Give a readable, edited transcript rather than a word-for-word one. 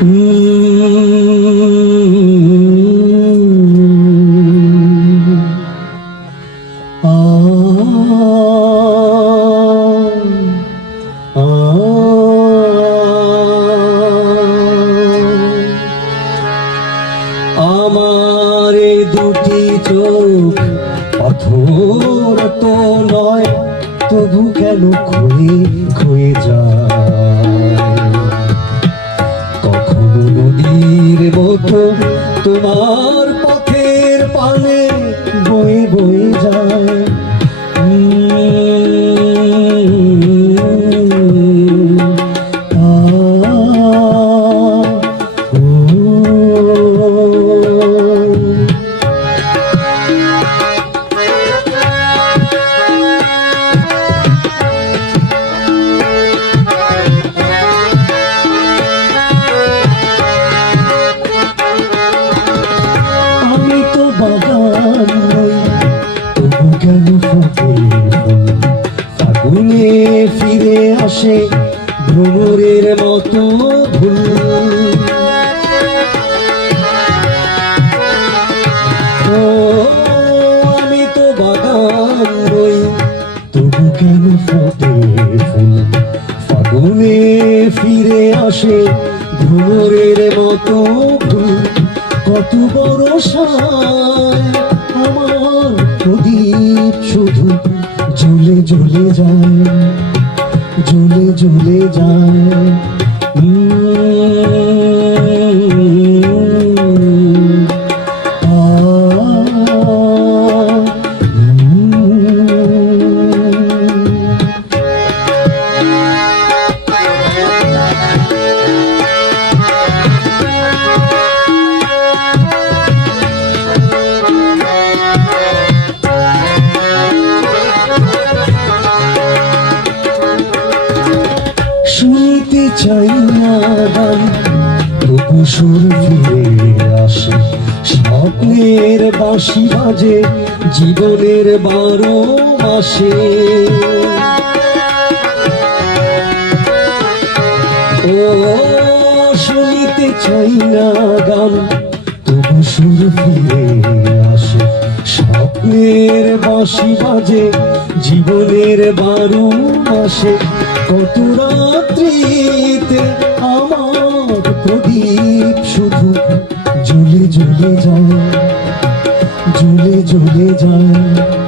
আমার এই দুটি চোখ পাথর তো নয়, তবু কেন ক্ষয়ে ক্ষয়ে যায়। কখনো নদীর মতো তোমার পথের পানে বয়ে বয়ে যায়। ফাগুনে ফিরে আসে ভ্রমরের মতো ভুল। ও আমি তো বাগান নই, তবু কেন ফোটে ফুল। ফাগুনে ফিরে আসে ভ্রমরের মতো ভুল। কত বড় সায় আমার প্রদীপ শুধু জ্বলে জ্বলে যায়, জ্বলে জ্বলে যায়। শুনতে চাই না গান, তবু সুর ফিরে আসে। স্বপ্নের বাঁশি বাজে জীবনের 12 মাসে। ও শুনতে চাই না গান, তবু সুর ফিরে আসে। স্বপ্নের বাঁশি বাজে জীবনের 12 মাসে। কত রাত্রিতে আমার প্রদীপ শুধু জ্বলে জ্বলে যায়, জ্বলে জ্বলে যায়।